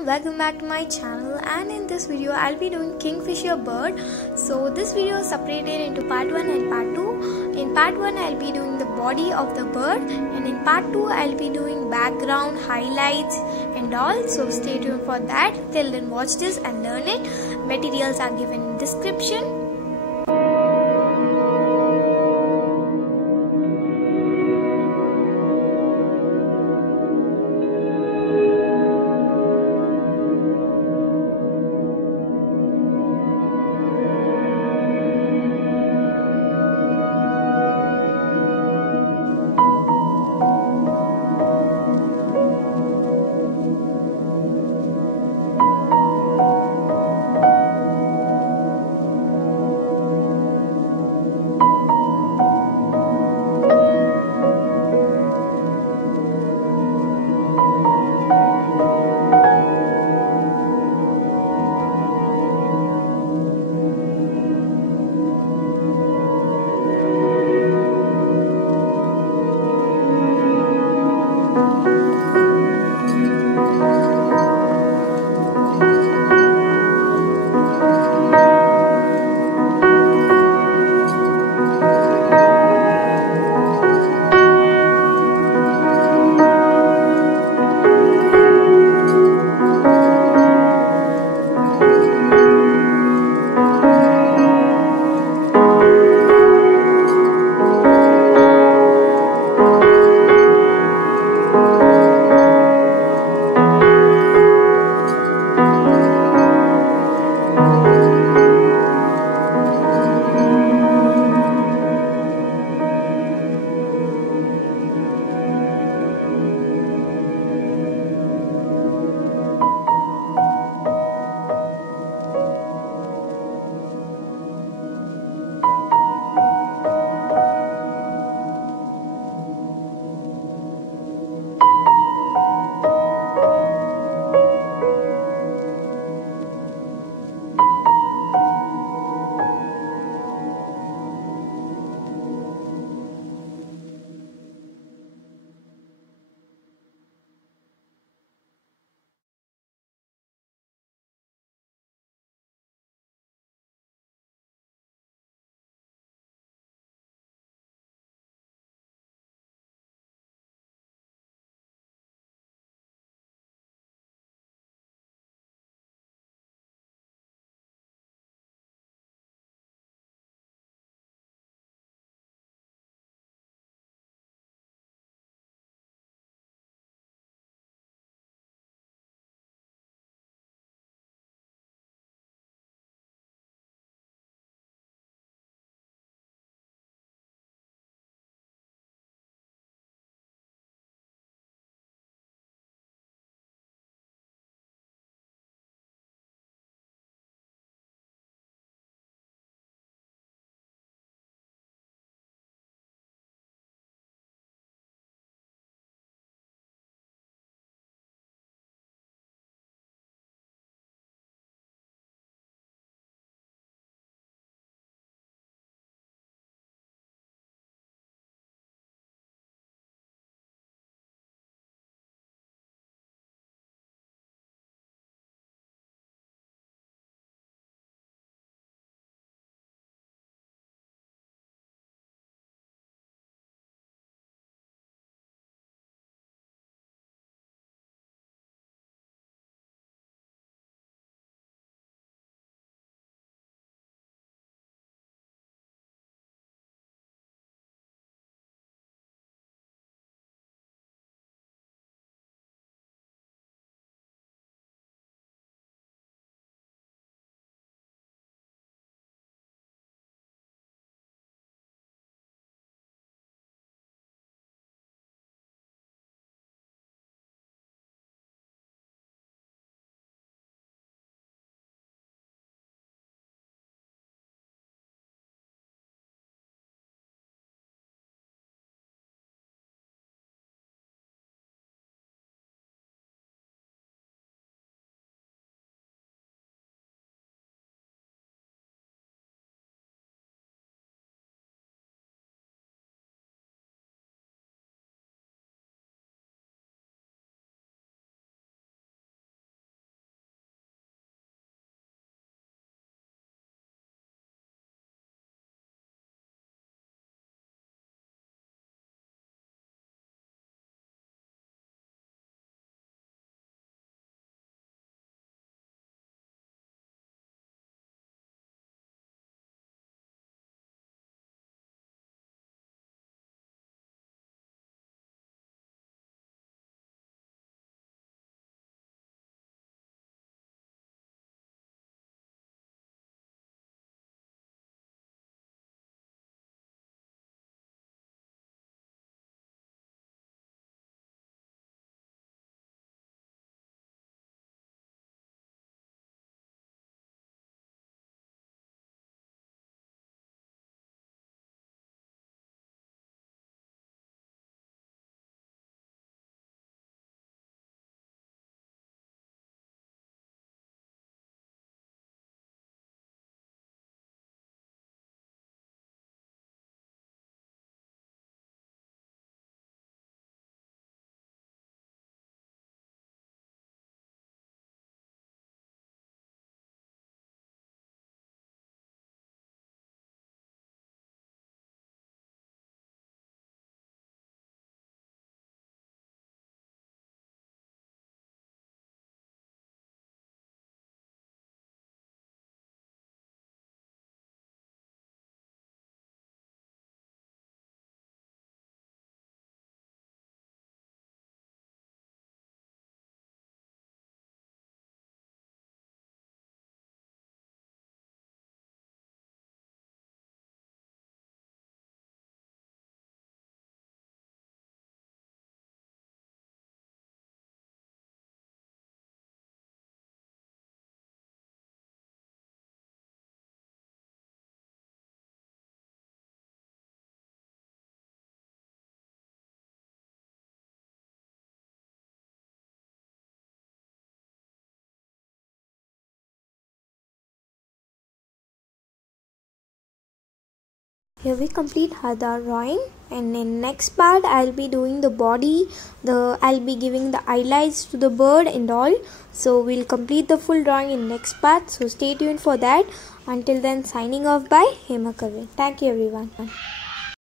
everyone, welcome back to my channel, and in this video I'll be doing kingfisher bird. So this video is separated into part 1 and part 2. In part 1 I'll be doing the body of the bird, and in part 2 I'll be doing background, highlights and all. So stay tuned for that. Till then watch this and learn it. Materials are given in description. Here we complete the drawing, and in next part I'll be doing the body, I'll be giving the highlights to the bird and all. So we'll complete the full drawing in next part, so stay tuned for that. Until then, signing off by Hema Kavin. Thank you everyone.